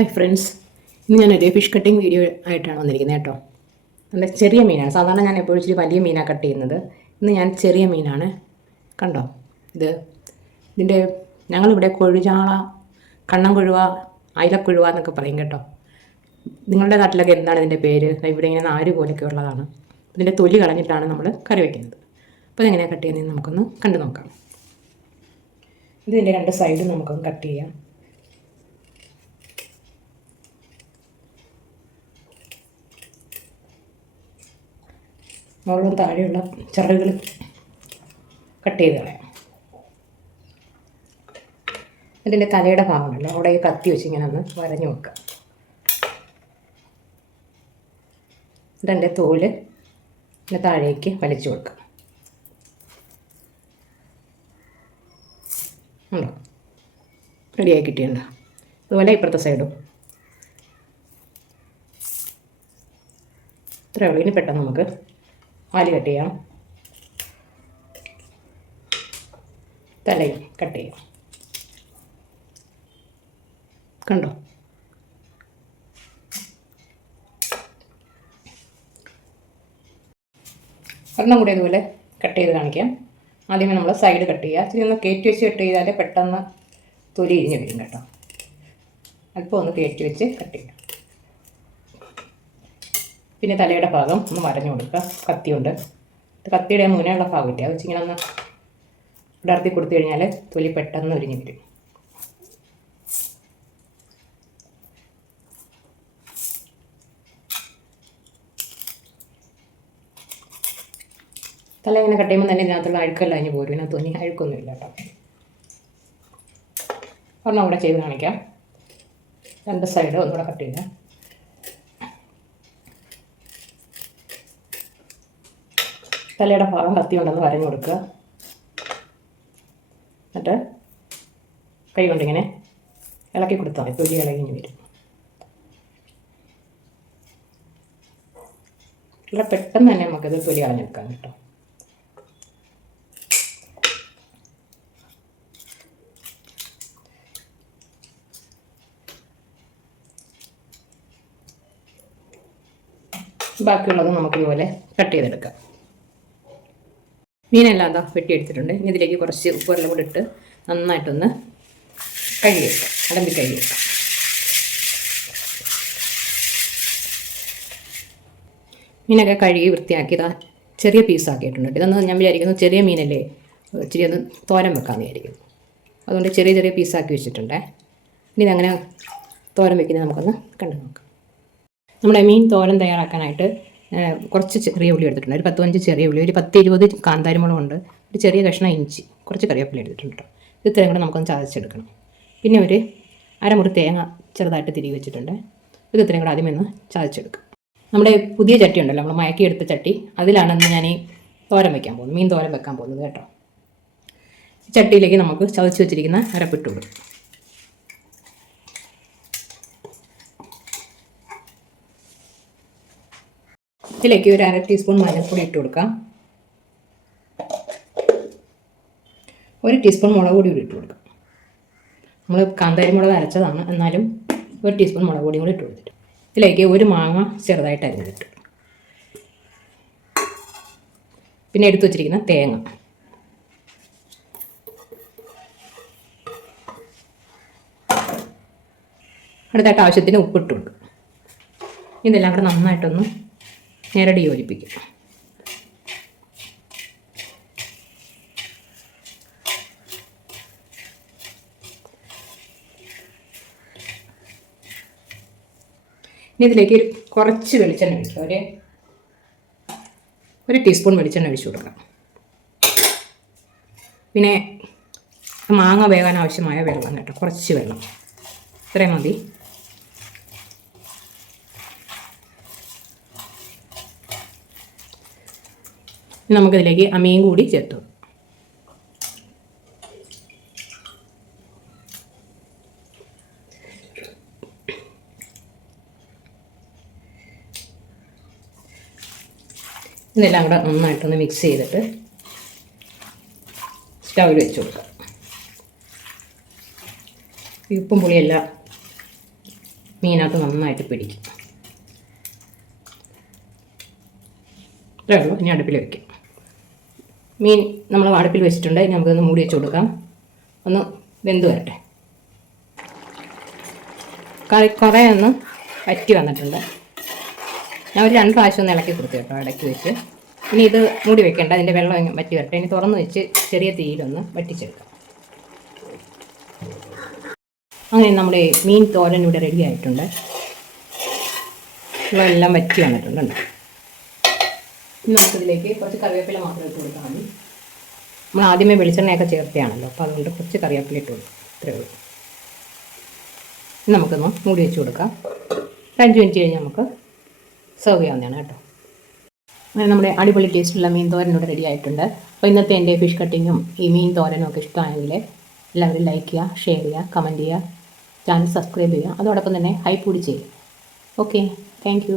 Hi friends ഇന്ന് ഞാനൊരു fish cutting video ആയിട്ടാണ് വന്നിരിക്കുന്നത് കേട്ടോ. നല്ല ചെറിയ മീനാണ്. സാധാരണ ഞാൻ എപ്പോഴും ഇച്ചിരി വലിയ മീനാണ് കട്ട് ചെയ്യുന്നത്. ഇന്ന് ഞാൻ ചെറിയ മീനാണ്. കണ്ടോ? ഇത് ഇതിന്റെ ഞങ്ങളിവിടെ കൊഴുചാള കണ്ണം കൊഴുവ അയിലക്കൊഴുവ എന്നൊക്കെ പറയും കേട്ടോ. നിങ്ങളുടെ നാട്ടിലൊക്കെ എന്താണ് ഇതിന്റെ പേര്? ഇവിടെ ഇങ്ങനെ നാര് പോലെയൊക്കെ ഉള്ളതാണ്. ഇതിന്റെ തൊലി കളഞ്ഞിട്ടാണ് നമ്മൾ കറി വയ്ക്കുന്നത് അപ്പോൾ ഇതെങ്ങനെയാണ് കട്ട് ചെയ്യുന്നത് നമുക്കൊന്ന് കണ്ടു നോക്കാം. ഇതിന്റെ രണ്ട് സൈഡും നമുക്കൊന്ന് കട്ട് ചെയ്യാം. മുകളിലും താഴെയുള്ള ചിറകുകൾ കട്ട് ചെയ്ത് കളയാം. ഇതിന്റെ തലയുടെ ഭാഗമുണ്ടല്ലോ അവിടെ ഈ കത്തി വെച്ച് ഇങ്ങനെ ഒന്ന് വരഞ്ഞു വെക്കുക. ഇതിന്റെ തോൽ ഇതിന്റെ താഴേക്ക് വലിച്ചു കൊടുക്കുക. ഉണ്ടോ? റെഡിയായി കിട്ടിയുണ്ടോ അതുപോലെ ഇപ്പുറത്തെ സൈഡും. ഇത്രയേ ഇനി പെട്ടെന്ന് നമുക്ക് വാൽ കട്ട് ചെയ്യാം തലയും കട്ട് ചെയ്യാം കണ്ടോ? ഒരെണ്ണം കൂടി അതുപോലെ കട്ട് ചെയ്ത് കാണിക്കാം. ആദ്യമേ നമ്മൾ സൈഡ് കട്ട് ചെയ്യുക ഇച്ചിരി ഒന്ന് കയറ്റി വെച്ച് കട്ട് ചെയ്താലേ പെട്ടെന്ന് തൊലി ഇരിഞ്ഞ് വരും കേട്ടോ. അല്പം ഒന്ന് കയറ്റി വെച്ച് കട്ട് ചെയ്യാം. പിന്നെ തലയുടെ ഭാഗം ഒന്ന് വരഞ്ഞു കൊടുക്കുക. കത്തിയുണ്ട്. കത്തിയുടെ മുനെയുള്ള ഇല്ല? അത് വെച്ചിങ്ങനെ ഒന്ന് ഇടർത്തി കൊടുത്തു കഴിഞ്ഞാൽ തൊലി പെട്ടെന്ന് ഒരുങ്ങി വരും. തല ഇങ്ങനെ കട്ട് ചെയ്യുമ്പോൾ തന്നെ ഇതിനകത്തുള്ള അഴുക്കെല്ലാം അതിന് പോരും. ഇതിനകത്ത് തോന്നി അഴുക്കൊന്നുമില്ല കേട്ടോ. ഒരെണ്ണം കൂടെ ചെയ്ത് കാണിക്കാം. രണ്ട് സൈഡ് ഒന്നുകൂടെ കട്ട് ചെയ്യാം തലയുടെ ഭാഗം കത്തി കൊണ്ടൊന്ന് വരഞ്ഞു കൊടുക്കുക. എന്നിട്ട് കൈ കൊണ്ടിങ്ങനെ ഇളക്കി കൊടുത്താൽ മതി. തൊലി ഇളകി ഇങ്ങനെ വരും. വളരെ പെട്ടെന്ന് തന്നെ നമുക്കത് തൊലി കളഞ്ഞെടുക്കാം കേട്ടോ. ബാക്കിയുള്ളത് നമുക്കിതുപോലെ കട്ട് ചെയ്തെടുക്കാം. മീനെല്ലാം എന്താ വെട്ടിയെടുത്തിട്ടുണ്ട്. ഇനി ഇതിലേക്ക് കുറച്ച് ഉപ്പുവെള്ളം കൂടി ഇട്ട് നന്നായിട്ടൊന്ന് കഴുകി വെക്കാം അടമ്പി അലമ്പി വെക്കാം മീനൊക്കെ കഴുകി വൃത്തിയാക്കി ഇതാ ചെറിയ പീസാക്കിയിട്ടുണ്ട് ഇതൊന്ന് ഞാൻ വിചാരിക്കുന്നു ചെറിയ മീനല്ലേ? ഇച്ചിരി ഒന്ന് തോരൻ വെക്കാമെന്ന് വിചാരിക്കുന്നു. അതുകൊണ്ട് ചെറിയ ചെറിയ പീസാക്കി വെച്ചിട്ടുണ്ടേ. ഇനി ഇതങ്ങനെ തോരൻ വെക്കുന്നത് നമുക്കൊന്ന് കണ്ടു നോക്കാം. നമ്മുടെ മീൻ തോരൻ തയ്യാറാക്കാനായിട്ട് കുറച്ച് ചെറിയ ഉള്ളി എടുത്തിട്ടുണ്ട്. ഒരു പത്ത് പതിനഞ്ച് ചെറിയ ഉള്ളി ഒരു പത്ത് ഇരുപത് കാന്താരിമുളകുണ്ട് ഒരു ചെറിയ കഷ്ണം ഇഞ്ചി കുറച്ച് കറിവേപ്പില എടുത്തിട്ടുണ്ട് കേട്ടോ ഇത് ഇത്രയും കൂടെ നമുക്കൊന്ന് ചതച്ചെടുക്കണം. പിന്നെ ഒരു അരമുറി തേങ്ങ ചെറുതായിട്ട് തിരികെ വെച്ചിട്ടുണ്ട്. ഇത് ഇത്രയും കൂടെ ആദ്യമേ ഒന്ന് ചതച്ചെടുക്കും. നമ്മുടെ പുതിയ ചട്ടി ഉണ്ടല്ലോ നമ്മൾ മയക്കിയെടുത്ത ചട്ടി. അതിലാണ് ഇന്ന് ഞാൻ ഈ തോരൻ വെക്കാൻ പോകുന്നത് മീൻ തോരൻ വെക്കാൻ പോകുന്നത് കേട്ടോ. ചട്ടിയിലേക്ക് നമുക്ക് ചതച്ച് വെച്ചിരിക്കുന്ന അരപ്പിട്ട് കൊടുക്കും. ഇതിലേക്ക് ഒരു അര ടീസ്പൂൺ മഞ്ഞൾപ്പൊടി ഇട്ട് കൊടുക്കാം. ഒരു ടീസ്പൂൺ മുളക് പൊടി കൂടി ഇട്ട് കൊടുക്കാം. നമ്മൾ കാന്താരി മുളക് അരച്ചതാണ്. എന്നാലും ഒരു ടീസ്പൂൺ മുളക് പൊടിയും കൂടി ഇട്ട് കൊടുത്തിട്ട്. ഇതിലേക്ക് ഒരു മാങ്ങ ചെറുതായിട്ട് അരിഞ്ഞിട്ട് പിന്നെ എടുത്തു വച്ചിരിക്കുന്ന തേങ്ങ. അടുത്തായിട്ട് ആവശ്യത്തിന് ഉപ്പിട്ടുണ്ട് ഇതെല്ലാം കൂടെ നന്നായിട്ടൊന്ന് ഞെരടി യോജിപ്പിക്കും. ഇനി ഇതിലേക്ക് ഒരു കുറച്ച് വെളിച്ചെണ്ണ ഒഴിക്കുക ഒരു ഒരു ടീസ്പൂൺ വെളിച്ചെണ്ണ ഒഴിച്ചു കൊടുക്കാം. പിന്നെ മാങ്ങ വേകാൻ ആവശ്യമായ വെള്ളം കേട്ടോ കുറച്ച് വെള്ളം. ഇത്രയും മതി. നമുക്കിതിലേക്ക് അമ്മയും കൂടി ചേർത്തു. ഇതെല്ലാം കൂടെ നന്നായിട്ടൊന്ന് മിക്സ് ചെയ്തിട്ട് സ്റ്റൗവിൽ വെച്ച് കൊടുക്കുക ഈ ഉപ്പും പുളിയെല്ലാം മീനകത്ത് നന്നായിട്ട് പിടിക്കും. ഇത്രയുള്ളൂ ഇനി അടുപ്പിൽ വയ്ക്കാം മീൻ നമ്മൾ അടുപ്പിൽ വെച്ചിട്ടുണ്ട്. ഇനി നമുക്കൊന്ന് മൂടി വെച്ച് കൊടുക്കാം. ഒന്ന് വെന്ത് വരട്ടെ. കറി കുറേ ഒന്ന് വറ്റി വന്നിട്ടുണ്ട്. ഞാൻ ഒരു രണ്ട് പ്രാവശ്യം ഒന്ന് ഇളക്കി കൊടുത്തു കേട്ടോ ഇടയ്ക്ക് വെച്ച്. ഇനി ഇത് മൂടി വെക്കേണ്ട. അതിന്റെ വെള്ളം വറ്റി വരട്ടെ. ഇനി തുറന്ന് വെച്ച് ചെറിയ തീയിലൊന്ന് വറ്റിച്ചെടുക്കാം. അങ്ങനെ നമ്മുടെ മീൻ തോരൻ ഇവിടെ റെഡി ആയിട്ടുണ്ട്. വെള്ളം വറ്റി വന്നിട്ടുണ്ട്? ഇനി നമുക്കിതിലേക്ക് കുറച്ച് കറിവേപ്പില മാത്രം ഇട്ട് കൊടുത്താൽ മതി. നമ്മൾ ആദ്യമേ വെളിച്ചെണ്ണയൊക്കെ ചേർത്തയാണല്ലോ അപ്പോൾ അതുകൊണ്ട് കുറച്ച് കറിവേപ്പില ഇട്ട് കൊടുക്കും. ഇത്രയേ ഉള്ളൂ. നമുക്കൊന്ന് മൂടി വെച്ച് കൊടുക്കാം. അഞ്ച് മിനിറ്റ് കഴിഞ്ഞ് നമുക്ക് സെർവ് ചെയ്യാവുന്നതാണ് കേട്ടോ. അങ്ങനെ നമ്മുടെ അടിപൊളി ടേസ്റ്റുള്ള മീൻ തോരൻ ഇവിടെ റെഡി ആയിട്ടുണ്ട്. അപ്പോൾ ഇന്നത്തെ എന്റെ ഫിഷ് കട്ടിങ്ങും ഈ മീൻ തോരനും ഒക്കെ ഇഷ്ടമായെങ്കിൽ എല്ലാവരും ലൈക്ക് ചെയ്യുക ഷെയർ ചെയ്യുക കമന്റ് ചെയ്യുക ചാനൽ സബ്സ്ക്രൈബ് ചെയ്യുക. അതോടൊപ്പം തന്നെ ഹൈപ്പ് കൂടി ചെയ്യുക. Okay thank